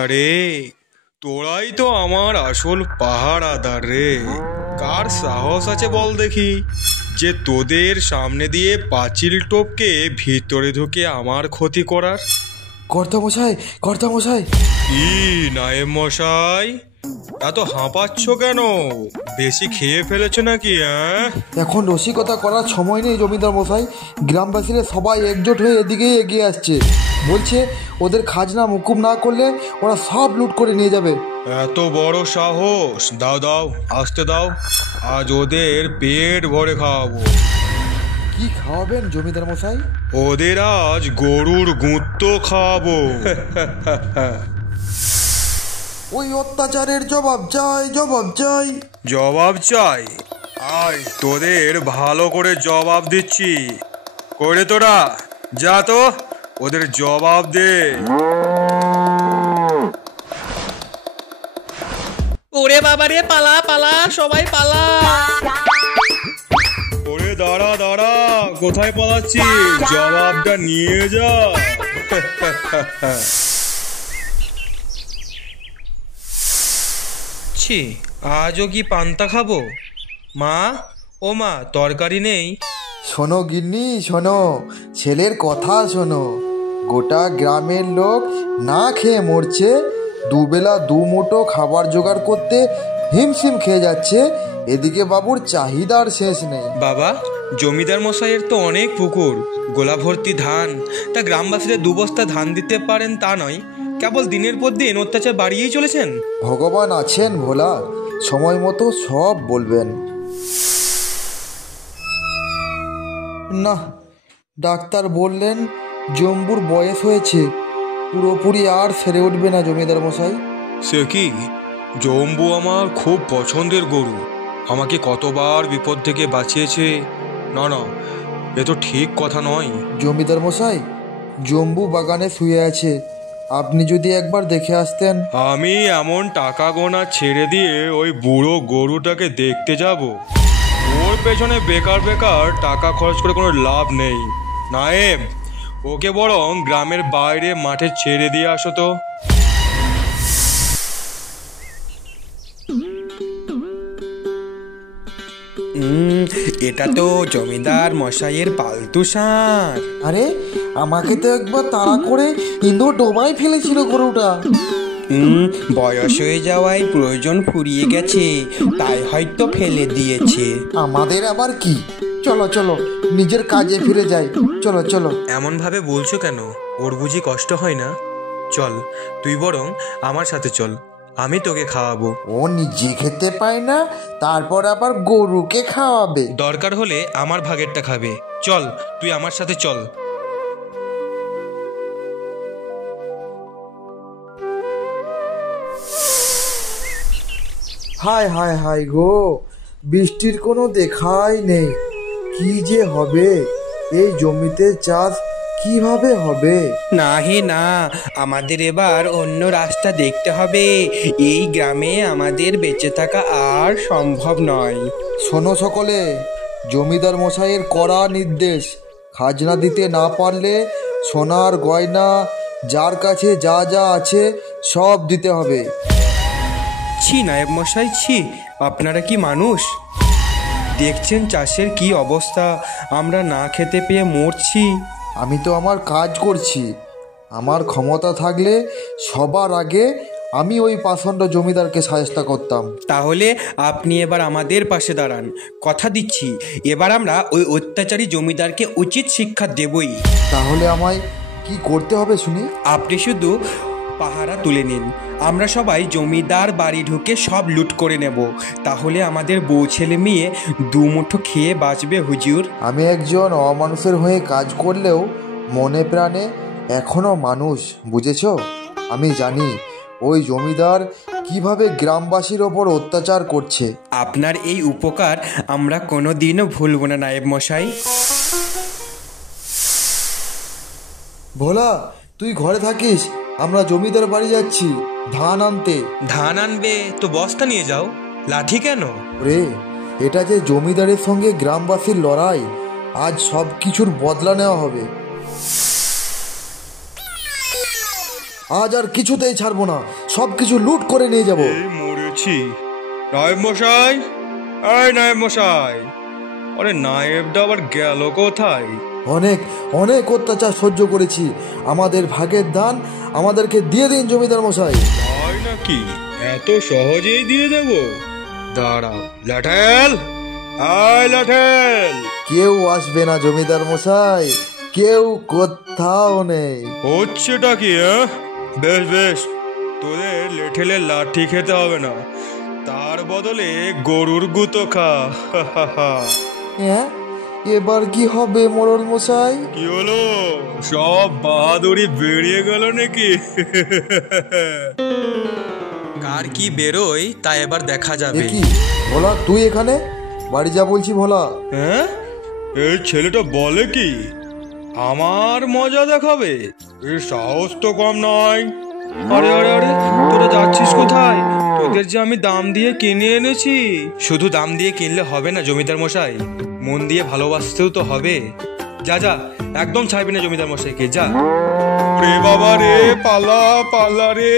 আরে তোরাই তো আমার আসল পাহারাদার রে। কার সাহস আছে বল দেখি যে তোদের সামনে দিয়ে পাঁচিল টপকে ভিতরে ঢুকে আমার ক্ষতি করার? কর্তামশাই, কর্তামশাই! কি নায়েব মশাই, এত হাঁপাচ্ছ কেন? বেশি খেয়ে ফেলেছো নাকি? এখন রসিকতা করার সময় নেই জমিদার মশাই। গ্রামবাসীরা সবাই একজোট হয়ে এদিকেই এগিয়ে আসছে। বলছে ওদের খাজনা মুকুব না করলে ওরা সব লুট করে নিয়ে যাবে। এত বড় সাহস! দাও দাও, আসতে দাও, আজ ওদের পেট ভরে খাওয়াবো। কি খাওয়াবেন জমিদার মশাই? ওদের আজ গরুর গুঁতো খাওয়াবো। ওই অত্যাচারের জবাব চাই, জবাব চাই। জবাব চাই? আয় তোদের ভালো করে জবাব দিচ্ছি। করে তোরা যা তো, ওদের জবাব দে। ওরে বাবারে, পালা পালা, সবাই পালা! ওরে দাঁড়া দাঁড়া, কোথায় পালাচ্ছিস? জবাবটা নিয়ে যা। ছি, আজও কি পান্তা খাবো? মা, ও মা, তরকারি নেই? শোনো গিন্নি, শোনো, ছেলের কথা শোনো। গোটা গ্রামের লোক না খেয়ে মরছে, দুবেলা দুমুঠো খাবার জোগাড় করতে হিমশিম খেয়ে যাচ্ছে। এদিকে বাবুর চাহিদার শেষ নেই। বাবা, জমিদার মশাইয়ের তো অনেক পুকুর, গোলা ভর্তি ধান। তা গ্রামবাসীদের 2 বস্তা ধান দিতে পারেন তা নয়, কেবল দিনের পর দিন অত্যাচার বাড়িয়েই চলেছেন। ভগবান আছেন ভোলা, সময় মতো সব বলবেন। না, ডাক্তার বললেন জম্বুর বয়স হয়েছে, পুরোপুরি আর সেরে উঠবে না জমিদার মশাই। সে কি? জম্বু আমার খুব পছন্দের গরু, আমাকে কতবার বিপদ থেকে বাঁচিয়েছে। না না, এ তো ঠিক কথা নয়। জমিদার মশাই, জম্বু বাগানে শুয়ে আছে, আপনি যদি একবার দেখে আসতেন। আমি এমন টাকা গোনা ছেড়ে দিয়ে ওই বুড়ো গরুটাকে দেখতে যাব? ওর পেছনে বেকার বেকার টাকা খরচ করে কোনো লাভ নেই। নায়েব, ওকে বরং গ্রামের বাইরে মাঠে ছেড়ে দিয়ে আসো তো। এটা তো জমিদার মশাইয়ের পালতু ষাঁড়। আরে, আমাকে তো একবার তাড়া করে ইঁদুর ডোবাই ফেলেছিল গরুটা। বয়স হয়ে যাওয়ায় প্রয়োজন ফুরিয়ে গেছে, তাই হয়তো ফেলে দিয়েছে। আমাদের আবার কি? চলো চলো, নিজের কাজে ফিরে যাই। চলো চলো। এমন ভাবে বলছো কেন? ওর বুঝি কষ্ট হয় না? চল, তুই বরং আমার সাথে চল, আমি তোকে খাওয়াবো। ও নিজে খেতে পায় না, তারপর আবার গরুকে খাওয়াবে? দরকার হলে আমার ভাগেরটা খাবে। চল, তুই আমার সাথে চল। হায় হায় হায় গো, বৃষ্টির কোনো দেখাই নেই। কি যে হবে, এই জমিতে চাষ কিভাবে হবে? না হে না, আমাদের এবার অন্য রাস্তা দেখতে হবে। এই গ্রামে আমাদের বেঁচে থাকা আর সম্ভব নয়। শোনো সকলে, জমিদার মশাইয়ের কড়া নির্দেশ, খাজনা দিতে না পারলে সোনার গয়না, যার কাছে যা যা আছে সব দিতে হবে। ছি নায়েব মশাই, ছি! আপনারা কি মানুষ? দেখছেন চাষের কি অবস্থা, আমরা না খেতে পেয়ে মরছি। আমি তো আমার কাজ করছি, আমার ক্ষমতা থাকলে সবার আগে আমি ওই পাষণ্ড জমিদারকে সাহায্য করতাম। তাহলে আপনি এবার আমাদের পাশে দাঁড়ান, কথা দিচ্ছি এবার আমরা ওই অত্যাচারী জমিদারকে উচিত শিক্ষা দেবই। তাহলে আমায় কি করতে হবে শুনি? আপনি শুধু পাহারা তুলে নিন, আমরা সবাই জমিদার বাড়ি ঢুকে সব লুট করে নেব। তাহলে আমাদের বউ ছেলে মেয়ে দুমুঠো খেয়ে বাঁচবে হুজুর। আমি একজন অমানুষের হয়ে কাজ করলেও মনে প্রাণে এখনো মানুষ, বুঝেছ? আমি জানি ওই জমিদার কিভাবে গ্রামবাসীর ওপর অত্যাচার করছে। আপনার এই উপকার আমরা কোনোদিনও ভুলব না নায়েব মশাই। ভোলা, তুই ঘরে থাকিস, আমরা জমিদার বাড়ি যাচ্ছি ধান আনতে। ধান আনবে তো বস্তা নিয়ে যাও, লাঠি কেন? রে, এটা যে জমিদারের সঙ্গে গ্রামবাসীর লড়াই, আজ সব কিছুর বদলা নেওয়া হবে। আজ আর কিছুতেই ছাড়বো না, সব কিছু লুট করে নিয়ে যাব। এই মরেছি। নায়েব মশাই, এই নায়েব মশাই, আরে নায়েবটা আবার গেল কোথায়? অনেক অনেক অত্যাচার সহ্য করেছি, আমাদের ভাগের দান আমাদেরকে দিয়ে দিন জমিদার মশাই। তাই নাকি? এত সহজেই দিয়ে দেব? দাঁড়াও লাঠেল, আয় লাঠেল। কেউ আসবে না জমিদার মশাই, কেউ কোথাও নেই। হচ্ছেটা কি? বেশ বেশ, তোদের লেঠেলের লাঠি খেতে হবে না, তার বদলে গরুর গুঁতো খা। হ্যাঁ, এবার কি হবে মোড়ল মশাই? কি হলো, সব বাহাদুরি বেরিয়ে গেল নাকি? কার কি বেরোয় তা এবার দেখা যাবে। কি ভোলা, তুই এখানে? বাড়ি যা বলছি ভোলা। হ্যাঁ, এই ছেলেটা বলে কি আমার মজা দেখাবে? এর সাহস তো কম নয়। আরে আরে আরে, তোরা যাচ্ছিস কোথায়? তোদের যে আমি দাম দিয়ে কিনে এনেছি। শুধু দাম দিয়ে কিনলে হবে না জমিদার মশাই, মন দিয়ে ভালোবাসতেও তো হবে। যা যা, একদম ছাড়বি না জমিদার মশাইকে, যা। রে বাবা রে, পালা পালা রে।